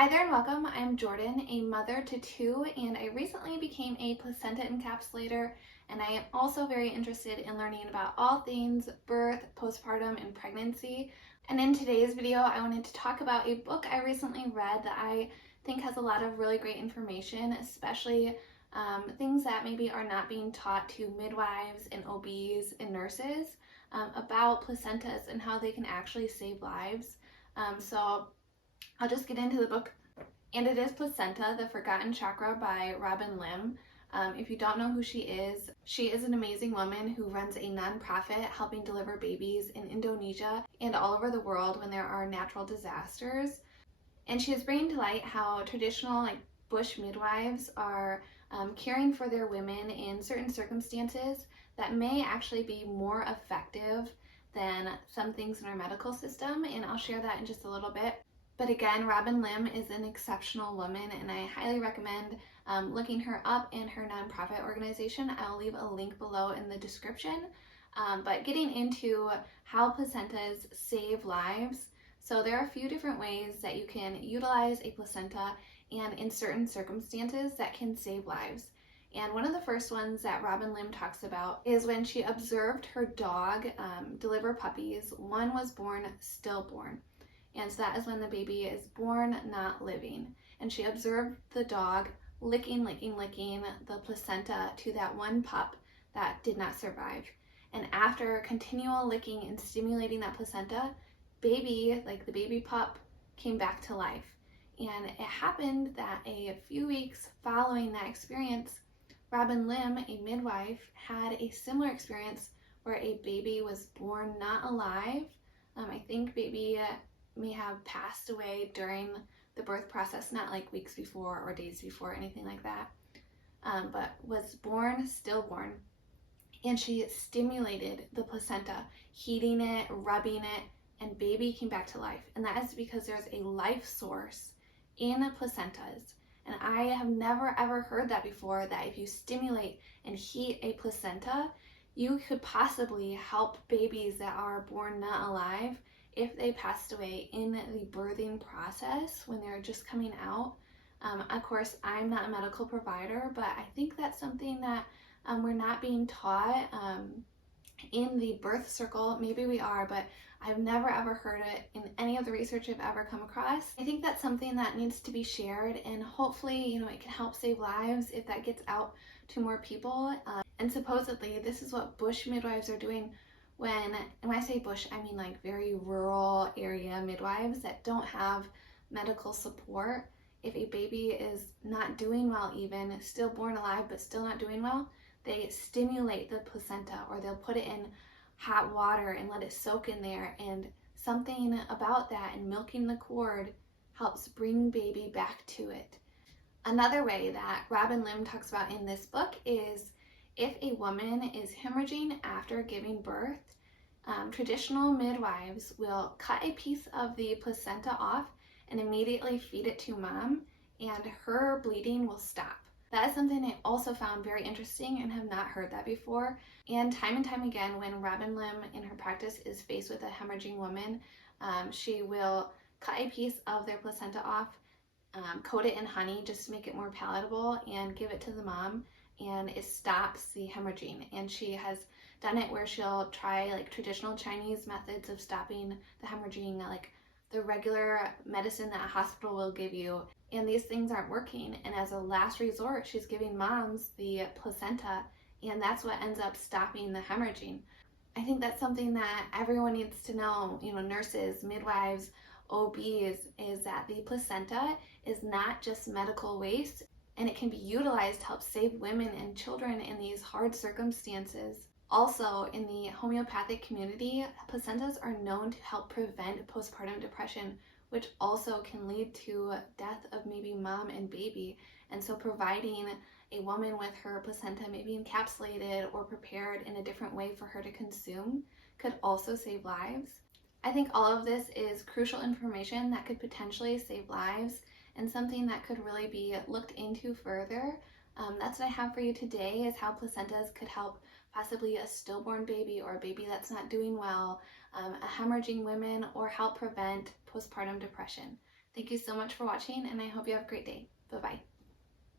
Hi there and welcome. I'm Jordan, a mother to two, and I recently became a placenta encapsulator, and I am also very interested in learning about all things birth, postpartum, and pregnancy. And in today's video, I wanted to talk about a book I recently read that I think has a lot of really great information, especially things that maybe are not being taught to midwives and OBs and nurses about placentas and how they can actually save lives. So I'll just get into the book, and it is Placenta, The Forgotten Chakra by Limn. If you don't know who she is an amazing woman who runs a nonprofit helping deliver babies in Indonesia and all over the world when there are natural disasters. And she is bringing to light how traditional bush midwives are caring for their women in certain circumstances that may actually be more effective than some things in our medical system, and I'll share that in just a little bit. But again, Limn is an exceptional woman, and I highly recommend looking her up in her nonprofit organization. I'll leave a link below in the description. But getting into how placentas save lives. So there are a few different ways that you can utilize a placenta and in certain circumstances that can save lives. And one of the first ones that Limn talks about is when she observed her dog deliver puppies. One was born stillborn. And so that is when the baby is born, not living. And she observed the dog licking the placenta to that one pup that did not survive. And after continual licking and stimulating that placenta, the baby pup came back to life. And it happened that a few weeks following that experience, Limn, a midwife, had a similar experience where a baby was born not alive. I think baby may have passed away during the birth process, not like weeks before or days before, anything like that, but was born stillborn. And she stimulated the placenta, heating it, rubbing it, and baby came back to life. And that is because there's a life source in placentas. And I have never ever heard that before, that if you stimulate and heat a placenta, you could possibly help babies that are born not alive if they passed away in the birthing process when they're just coming out. Of course, I'm not a medical provider, but I think that's something that we're not being taught in the birth circle. Maybe we are, but I've never ever heard it in any of the research I've ever come across. I think that's something that needs to be shared, and hopefully, it can help save lives if that gets out to more people. And supposedly, this is what bush midwives are doing. And when I say bush, I mean like very rural area midwives that don't have medical support. If a baby is not doing well, even still born alive but still not doing well, they stimulate the placenta, or they'll put it in hot water and let it soak in there, and something about that and milking the cord helps bring baby back to it. Another way that Limn talks about in this book is if a woman is hemorrhaging after giving birth, traditional midwives will cut a piece of the placenta off and immediately feed it to mom, and her bleeding will stop. That is something I also found very interesting and have not heard that before. And time again, when Limn in her practice is faced with a hemorrhaging woman, she will cut a piece of their placenta off, coat it in honey just to make it more palatable, and give it to the mom, and it stops the hemorrhaging. And she has done it where she'll try traditional Chinese methods of stopping the hemorrhaging, like the regular medicine that a hospital will give you, and these things aren't working. And as a last resort, she's giving moms the placenta, and that's what ends up stopping the hemorrhaging. I think that's something that everyone needs to know, nurses, midwives, OBs, is that the placenta is not just medical waste, and it can be utilized to help save women and children in these hard circumstances. Also, in the homeopathic community, placentas are known to help prevent postpartum depression, which also can lead to death of maybe mom and baby. And so providing a woman with her placenta maybe encapsulated or prepared in a different way for her to consume could also save lives. I think all of this is crucial information that could potentially save lives, and something that could really be looked into further. That's what I have for you today, is how placentas could help possibly a stillborn baby or a baby that's not doing well, a hemorrhaging woman, or help prevent postpartum depression. Thank you so much for watching, and I hope you have a great day. Bye-bye.